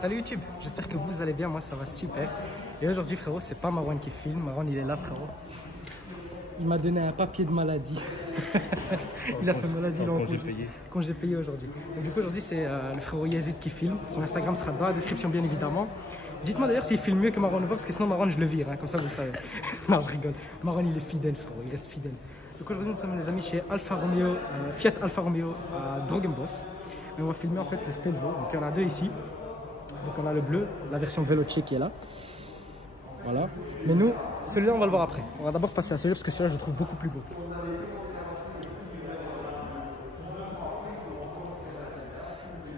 Salut YouTube, j'espère que vous allez bien, moi ça va super. Et aujourd'hui frérot, c'est pas Marwan qui filme, Marwan il est là frérot. Il m'a donné un papier de maladie. Il a fait maladie quand j'ai payé aujourd'hui. Donc du coup aujourd'hui c'est le frérot Yazid qui filme. Son Instagram sera dans la description bien évidemment. Dites-moi d'ailleurs s'il filme mieux que Marwan ou pas, parce que sinon Marwan je le vire, hein, comme ça vous le savez. Non je rigole, Marwan il est fidèle frérot, il reste fidèle. Donc aujourd'hui nous sommes les amis chez Alfa Romeo, Fiat Alfa Romeo à Drogenbos. Et on va filmer en fait le Stelvio, donc il y en a deux ici. Donc on a le bleu, la version Veloce qui est là. Voilà. Mais nous, celui-là on va le voir après. On va d'abord passer à celui-là parce que celui-là je le trouve beaucoup plus beau.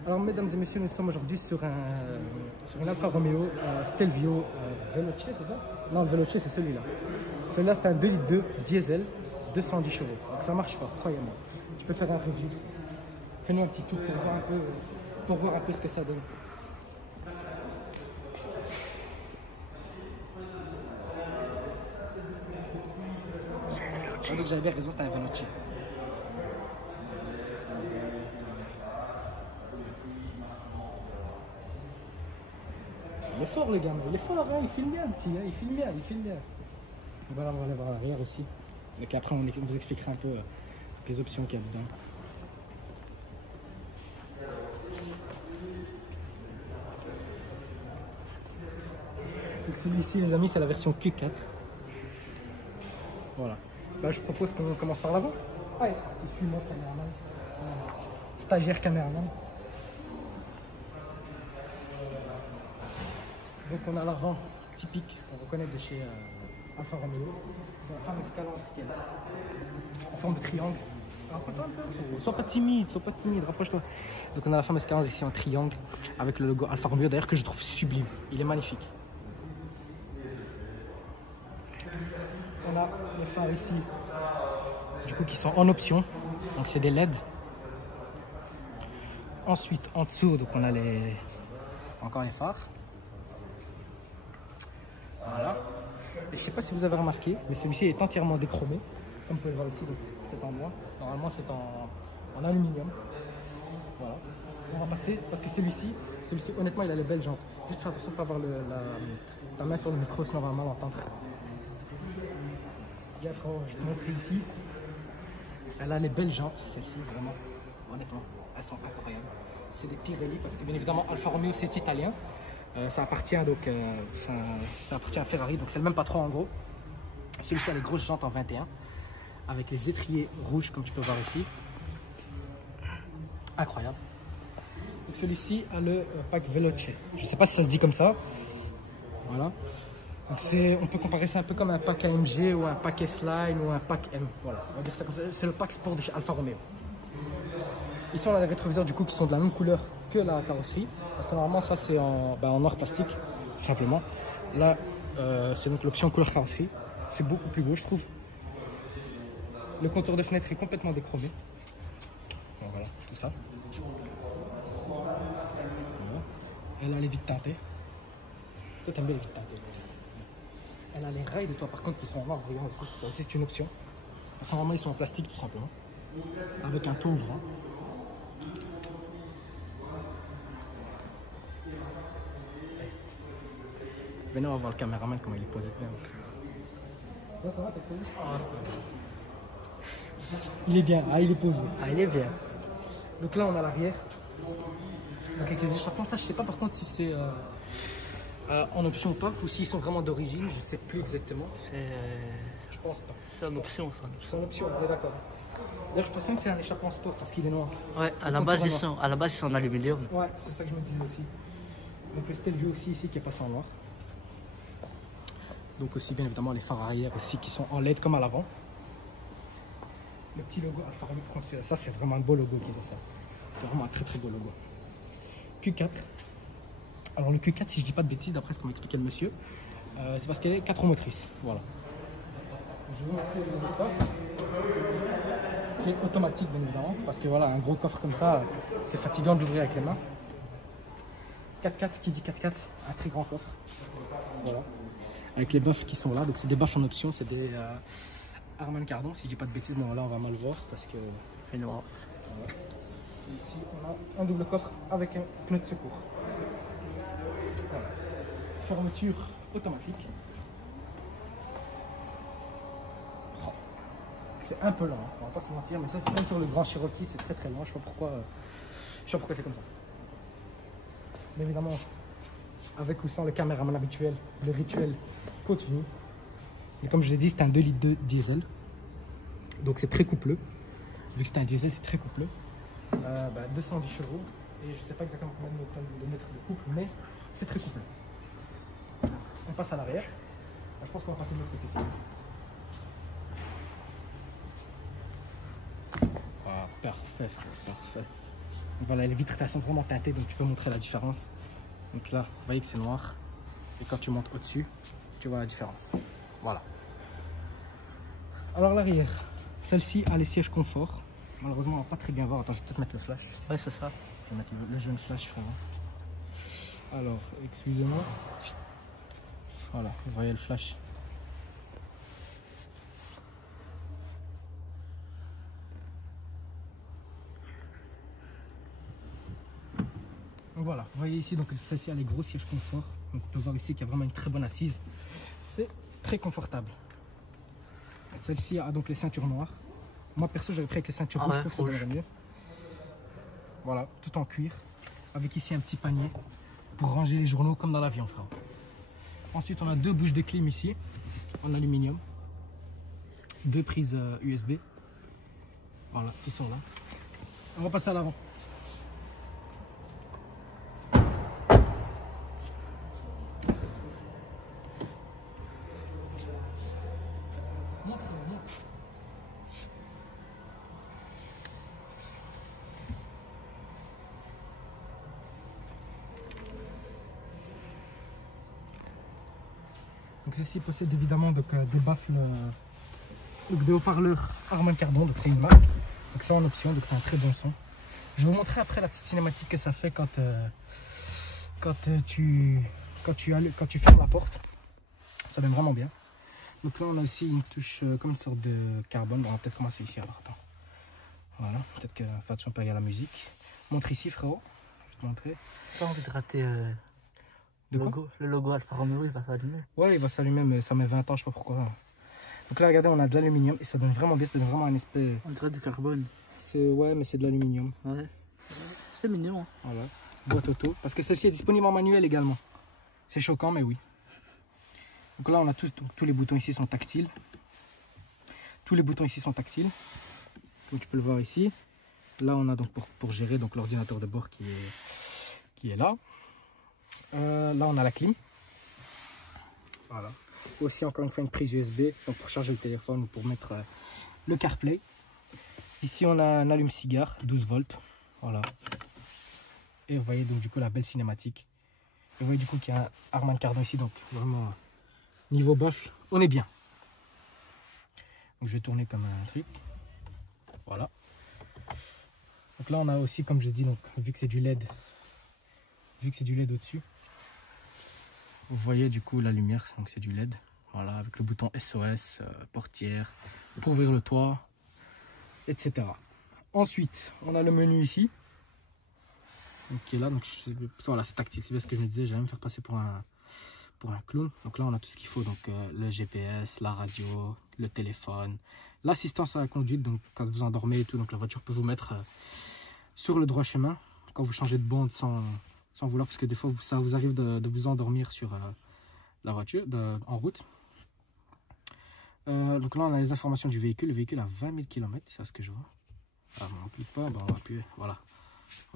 Alors mesdames et messieurs, nous sommes aujourd'hui sur une Alfa Romeo Stelvio Veloce, c'est ça? Non, le Veloce c'est celui-là. Celui-là c'est un 2 litres 2 diesel, 210 chevaux. Donc ça marche fort, croyez-moi. Tu peux faire un review. Fais-nous un petit tour pour voir un peu ce que ça donne. Donc j'avais bien raison, c'était un Veloce. Il est fort le gamin, il est fort, hein, il filme bien petit, hein, il filme bien. On va aller voir l'arrière aussi. Donc après on vous expliquera un peu les options qu'il y a dedans. Donc celui-ci les amis c'est la version Q4. Voilà. Là, je propose qu'on commence par l'avant. Ah, c'est suis-moi, caméraman. Stagiaire caméraman. Donc, on a l'avant typique qu'on reconnaît de chez Alfa Romeo. C'est la fameuse calandre qui est là, en forme de triangle. Rapproche-toi un peu, sois pas timide, rapproche-toi. Donc, on a la fameuse calandre ici en triangle avec le logo Alfa Romeo, d'ailleurs, que je trouve sublime. Il est magnifique. On a les phares ici, du coup, qui sont en option, donc c'est des LED. Ensuite, en dessous, donc on a encore les phares. Voilà. Et je sais pas si vous avez remarqué, mais celui-ci est entièrement déchromé, comme vous pouvez le voir ici. Donc cet endroit, normalement c'est en aluminium. Voilà. On va passer parce que celui-ci, honnêtement, il a les belles jantes. Juste faire attention de ne pas avoir ta main sur le micro, sinon on va mal entendre. Bien frérot, je vais te montrer ici. Elle a les belles jantes, celle-ci, vraiment. Honnêtement, elles sont incroyables. C'est des Pirelli parce que bien évidemment Alfa Romeo c'est italien. Ça appartient à Ferrari, donc c'est le même patron en gros. Celui-ci a les grosses jantes en 21 avec les étriers rouges comme tu peux voir ici. Incroyable. Donc celui-ci a le pack Veloce. Je ne sais pas si ça se dit comme ça. Voilà. Donc on peut comparer ça un peu comme un pack AMG ou un pack S-Line ou un pack M. Voilà, on va dire ça comme ça. C'est le pack sport de chez Alfa Romeo. Ici on a les rétroviseurs du coup qui sont de la même couleur que la carrosserie. Parce que normalement ça c'est en noir plastique, tout simplement. Là c'est donc l'option couleur carrosserie. C'est beaucoup plus beau je trouve. Le contour de fenêtre est complètement déchromé. Donc voilà, tout ça. Voilà. Elle a les vitres teintées. Toi t'aimes bien les vitres teintées. Elle a les rails de toit par contre qui sont en noir brillant aussi. Ça aussi c'est une option. Parce que normalement ils sont en plastique tout simplement. Avec un toit ouvrant. Venez on va voir le caméraman comment il est posé. Là, ça va, t'es posé? Il est bien, il est posé. Il est bien. Donc là on a l'arrière. Donc avec les échappements, ça je sais pas par contre si c'est en option ou pas, ou s'ils sont vraiment d'origine, je sais plus exactement. Je pense pas. C'est en option, ça. C'est en option, on est d'accord. D'ailleurs, je pense même que c'est un échappement sport parce qu'il est noir. Ouais, à la base, ils sont en aluminium. Ouais, c'est ça que je me disais aussi. Donc le Stelvio aussi ici qui est passé en noir. Donc aussi bien évidemment les phares arrière aussi qui sont en LED comme à l'avant. Le petit logo Alfa Romeo, par contre, ça c'est vraiment un beau logo qu'ils ont fait. C'est vraiment un très très beau logo. Q4. Alors le Q4, si je dis pas de bêtises, d'après ce qu'on m'expliquait le monsieur, c'est parce qu'elle est 4 roues motrices. Voilà. Je vais vous montrer le coffre qui est automatique bien évidemment, parce que voilà, un gros coffre comme ça, c'est fatigant de l'ouvrir avec les mains. 4x4, qui dit 4x4, un très grand coffre. Voilà. Avec les baffles qui sont là, donc c'est des baffles en option, c'est des Harman Kardon, si je dis pas de bêtises, bon là on va mal voir parce que... C'est noir. Voilà. Et ici on a un double coffre avec un pneu de secours. Voilà. Fermeture automatique. Oh. C'est un peu lent, hein, on va pas se mentir, mais ça c'est même sur le grand Cherokee, c'est très lent, je sais pas pourquoi c'est comme ça. Mais évidemment, avec ou sans le caméraman habituel, le rituel continue. Et comme je l'ai dit, c'est un 2 litres de diesel. Donc c'est très coupleux. Vu que c'est un diesel, c'est très coupleux. 210 chevaux. Et je ne sais pas exactement combien de mètres de couple, mais c'est très coupleux. On passe à l'arrière. Je pense qu'on va passer de l'autre côté ici. Ah, parfait, parfait. Donc voilà, les vitres elles sont vraiment teintées, donc tu peux montrer la différence. Donc là, vous voyez que c'est noir. Et quand tu montes au-dessus, tu vois la différence. Voilà. Alors l'arrière, celle-ci a les sièges confort. Malheureusement, on va pas très bien voir. Attends, je vais peut-être mettre le flash. Ouais, c'est ça. Je vais mettre le jeune flash, frérot. Alors, excusez-moi. Voilà, vous voyez le flash. Donc voilà, vous voyez ici, donc celle-ci a les gros sièges confort. Donc on peut voir ici qu'il y a vraiment une très bonne assise. C'est très confortable. Celle-ci a donc les ceintures noires. Moi perso j'aurais pris avec les ceintures rouges, je trouve que ça donnerait mieux. Voilà, tout en cuir. Avec ici un petit panier pour ranger les journaux comme dans l'avion, frère. Ensuite on a deux bouches de clim ici, en aluminium. Deux prises USB. Voilà, qui sont là. On va passer à l'avant. Donc ceci possède évidemment donc, des baffles, des haut-parleurs Harman Kardon, donc c'est une marque. Donc c'est en option, donc c'est un très bon son. Je vais vous montrer après la petite cinématique que ça fait quand tu fermes la porte. Ça donne vraiment bien. Donc là on a aussi une touche comme une sorte de carbone. Bon, on va peut-être commencer ici alors. Attends. Voilà, peut-être que faire attention pas à la musique. Montre ici frérot. Je vais te montrer. Pas envie de rater le logo Alfa Romeo, il va s'allumer. Ouais, il va s'allumer, mais ça met 20 ans, je sais pas pourquoi. Donc là, regardez, on a de l'aluminium et ça donne vraiment bien, ça donne vraiment un aspect. On dirait du carbone. Ouais, mais c'est de l'aluminium. Ouais. C'est mignon. Hein. Voilà. Boîte auto. Parce que celle-ci est disponible en manuel également. C'est choquant, mais oui. Donc là, on a tous les boutons ici sont tactiles. Tous les boutons ici sont tactiles. Donc tu peux le voir ici. Là, on a donc pour gérer donc l'ordinateur de bord qui est là. Là, on a la clim. Voilà. Aussi, encore une fois, une prise USB donc pour charger le téléphone ou pour mettre le CarPlay. Ici, on a un allume-cigare, 12 volts. Voilà. Et vous voyez donc du coup la belle cinématique. Et vous voyez du coup qu'il y a un Harman Kardon ici. Donc vraiment, niveau baffle, on est bien. Donc je vais tourner comme un truc. Voilà. Donc là, on a aussi, comme je dis, donc, vu que c'est du LED au-dessus. Vous voyez du coup la lumière, donc c'est du LED. Voilà, avec le bouton SOS, portière, pour ouvrir le toit, etc. Ensuite, on a le menu ici, donc, qui est là. Donc voilà, c'est tactile. C'est bien ce que je me disais, j'allais me faire passer pour un clown. Donc là, on a tout ce qu'il faut, donc le GPS, la radio, le téléphone, l'assistance à la conduite. Donc quand vous endormez et tout, donc la voiture peut vous mettre sur le droit chemin quand vous changez de bande sans vouloir, parce que des fois ça vous arrive de vous endormir sur la voiture en route. Donc là on a les informations du véhicule. Le véhicule a 20 000 km, c'est ce que je vois. Ah, bon, on clique pas, ben, on va appuyer, voilà.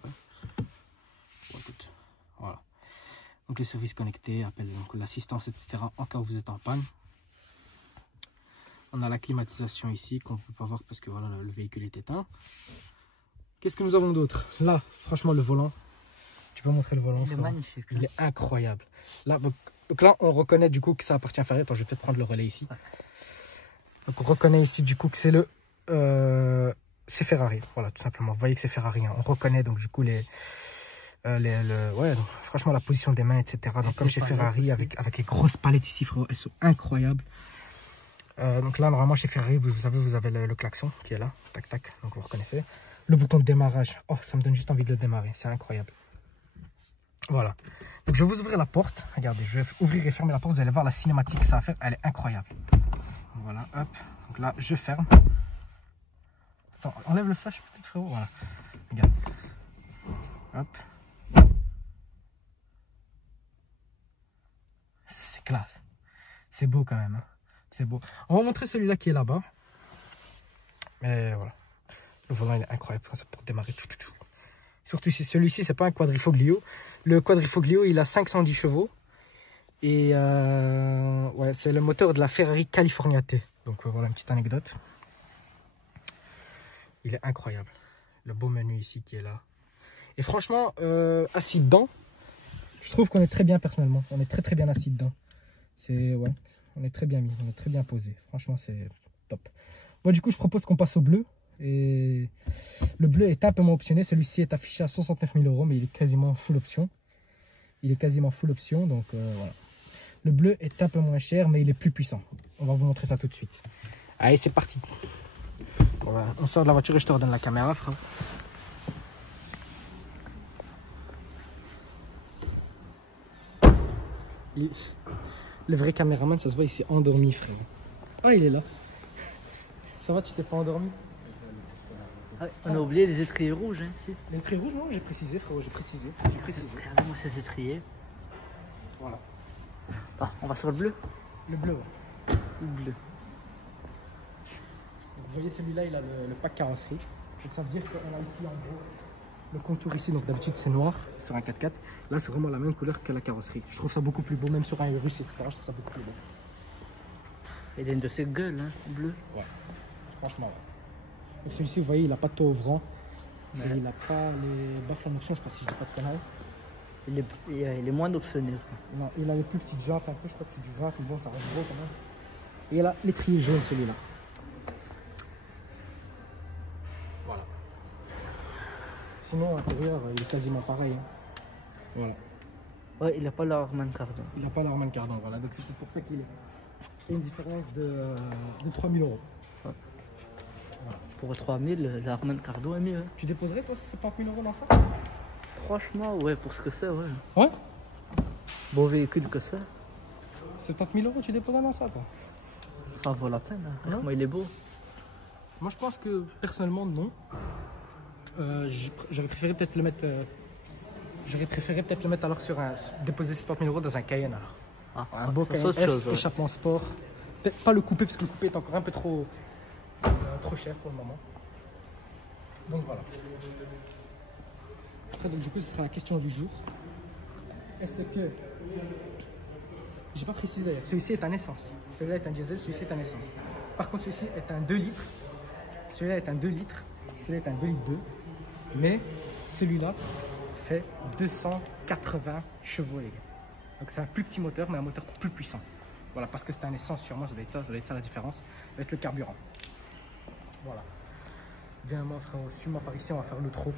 Ouais. Bon, écoute, voilà. Donc les services connectés, appel, l'assistance, etc. en cas où vous êtes en panne. On a la climatisation ici qu'on ne peut pas voir parce que voilà, le véhicule est éteint. Qu'est-ce que nous avons d'autre? Là, franchement, le volant. Tu peux montrer le volant? Il est magnifique. Il est incroyable. Là, donc là, on reconnaît du coup que ça appartient à Ferrari. Attends, je vais peut-être prendre le relais ici. Ouais. Donc on reconnaît ici du coup que c'est c'est Ferrari. Voilà, tout simplement. Vous voyez que c'est Ferrari. Hein. On reconnaît donc du coup ouais, donc, franchement la position des mains, etc. Donc comme chez Ferrari, avec les grosses palettes ici, frérot, elles sont incroyables. Donc là, normalement, chez Ferrari, vous avez le klaxon qui est là. Tac, tac. Donc vous reconnaissez. Le bouton de démarrage. Oh, ça me donne juste envie de le démarrer. C'est incroyable. Voilà. Donc je vais vous ouvrir la porte. Regardez, je vais ouvrir et fermer la porte. Vous allez voir la cinématique que ça va faire. Elle est incroyable. Voilà, hop. Donc là, je ferme. Attends, enlève le flash peut-être, frérot. Voilà. Regarde. Hop. C'est classe. C'est beau quand même. Hein. C'est beau. On va montrer celui-là qui est là-bas. Mais voilà. Le volant il est incroyable pour démarrer. Surtout si celui-ci, c'est pas un quadrifoglio. Le quadrifoglio, il a 510 chevaux. Et ouais, c'est le moteur de la Ferrari Californiate. Donc voilà une petite anecdote. Il est incroyable. Le beau menu ici qui est là. Et franchement, assis dedans, je trouve qu'on est très bien personnellement. On est très bien assis dedans. C'est ouais, on est très bien mis, on est très bien posé. Franchement, c'est top. Bon, du coup, je propose qu'on passe au bleu. Et le bleu est un peu moins optionné. Celui-ci est affiché à 69 000 €, mais il est quasiment full option. Il est quasiment full option, donc voilà. Le bleu est un peu moins cher, mais il est plus puissant. On va vous montrer ça tout de suite. Allez, c'est parti. On sort de la voiture et je te redonne la caméra, frère. Le vrai caméraman, ça se voit, il s'est endormi, frère. Ah, il est là. Ça va, tu t'es pas endormi? Ah, on a oublié les étriers rouges. Hein, si. Les étriers rouges, non, j'ai précisé, frérot, j'ai précisé. Regardez-moi ces étriers. Voilà. Ah, on va sur le bleu. Le bleu, ouais. Le bleu. Donc, vous voyez, celui-là, il a le pack carrosserie. Donc ça veut dire qu'on a ici, en gros, le contour ici. Donc d'habitude, c'est noir sur un 4x4. Là, c'est vraiment la même couleur que la carrosserie. Je trouve ça beaucoup plus beau, même sur un Urus, etc. Je trouve ça beaucoup plus beau. Il a une de ses gueules, hein, bleu. Ouais, franchement, ouais. Donc celui-ci, vous voyez, il n'a pas de taux ouvrant. Ouais. Il n'a pas les baffles en option, je ne sais pas si je dis pas de conneries. Il est moins optionné. Non, il a les plus petites jantes un peu, je crois que c'est du 20, mais bon, ça reste beau quand même. Et il a l'étrier jaune, celui-là. Voilà. Sinon, à l'intérieur, il est quasiment pareil. Hein. Voilà. Ouais, il n'a pas l'Harman Kardon. Il n'a pas l'Harman Kardon, voilà. Donc c'est pour ça qu'il est. Il y a une différence de 3 000 €. Ouais. Voilà. Pour 3 000, l'Harman Kardon est mieux. Tu déposerais, toi, 70 000 € dans ça? Franchement, ouais, pour ce que c'est, ouais. Ouais? Beau véhicule que ça. 70 000 €, tu déposes dans ça, toi? Ça vaut la peine, hein. Franchement, il est beau. Moi, je pense que, personnellement, non. J'aurais préféré peut-être le mettre... alors sur un... Déposer 70 000 € dans un Cayenne, alors. Ah, un beau Cayenne S, chose, ouais. échappement sport. Peut-être pas le coupé, parce que le coupé est encore un peu trop cher pour le moment. Donc, voilà. Après, donc, du coup, ce sera la question du jour. Est-ce que... J'ai pas précisé d'ailleurs. Celui-ci est un essence. Celui-là est un diesel, celui-ci est un essence. Par contre, celui-ci est un 2 litres. Celui-là est un 2 litres. Celui-là est un 2 litres 2. Mais celui-là fait 280 chevaux, les gars. Donc c'est un plus petit moteur, mais un moteur plus puissant. Voilà, parce que c'est un essence, sûrement, ça doit être ça la différence. Avec le carburant. Voilà. Viens, moi, frère, suis-moi par ici, on va faire le trot.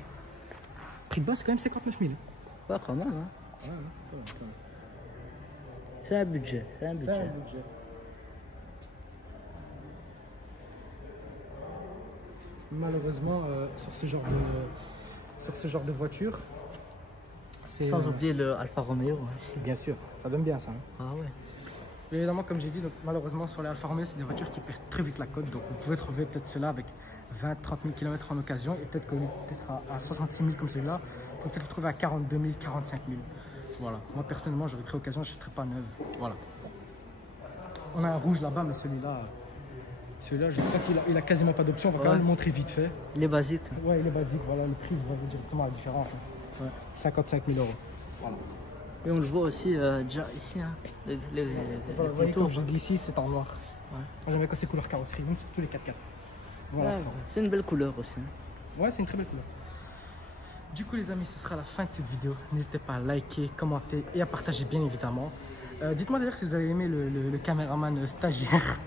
Prix de base, c'est quand même 59 000. Pas quand même, hein. Ouais, quand même. C'est un budget, c'est un budget. Malheureusement, sur ce genre de voiture, c'est... Sans oublier le Alfa Romeo. Hein. Bien sûr, ça donne bien ça. Hein. Ah ouais. Et évidemment, comme j'ai dit, donc, malheureusement, sur les Alfa Romeo, c'est des voitures qui perdent très vite la cote. Donc vous pouvez trouver peut-être cela avec 20-30 000 km en occasion. Et peut-être à 66 000 comme celui-là, vous pouvez peut-être le trouver à 42 000, 45 000. Voilà. Moi, personnellement, j'aurais pris occasion, je ne serais pas neuve. Voilà. On a un rouge là-bas, mais celui-là, je crois qu'il a quasiment pas d'option. On va quand même le montrer vite fait. Il est basique. Ouais, il est basique. Voilà, le prix, vous voyez directement la différence. Hein. Ouais. 55 000 €. Voilà. Et on le voit aussi déjà ici. Hein. Voilà, vous voyez, comme je dis ici, c'est en noir. Ouais. J'aime bien quand c'est couleur carrosserie, même sur tous les 4x4. Voilà, ouais, c'est une belle couleur aussi. Ouais, c'est une très belle couleur. Du coup, les amis, ce sera la fin de cette vidéo. N'hésitez pas à liker, commenter et à partager, bien évidemment. Dites-moi d'ailleurs si vous avez aimé le caméraman stagiaire.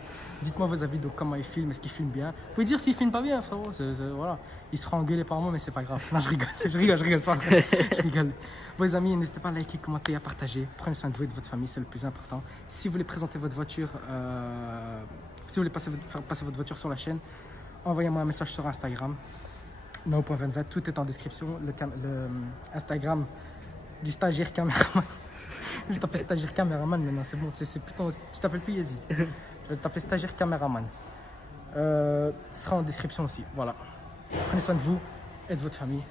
Dites-moi vos avis de comment il filme, est-ce qu'il filme bien. Vous pouvez dire s'il filme pas bien, frérot. Voilà. Il sera engueulé par moi, mais c'est pas grave. Non, je rigole, c'est pas grave. Je rigole. Bon, les amis, n'hésitez pas à liker, commenter et à partager. Prenez soin de vous et de votre famille, c'est le plus important. Si vous voulez présenter votre voiture Si vous voulez faire passer votre voiture sur la chaîne, envoyez-moi un message sur Instagram. No.2020, tout est en description. Le Instagram du stagiaire caméraman. Je t'appelle stagiaire caméraman maintenant, c'est bon. Je t'appelle plus Yazid. Je vais t'appeler stagiaire caméraman. Ce sera en description aussi. Voilà. Prenez soin de vous et de votre famille.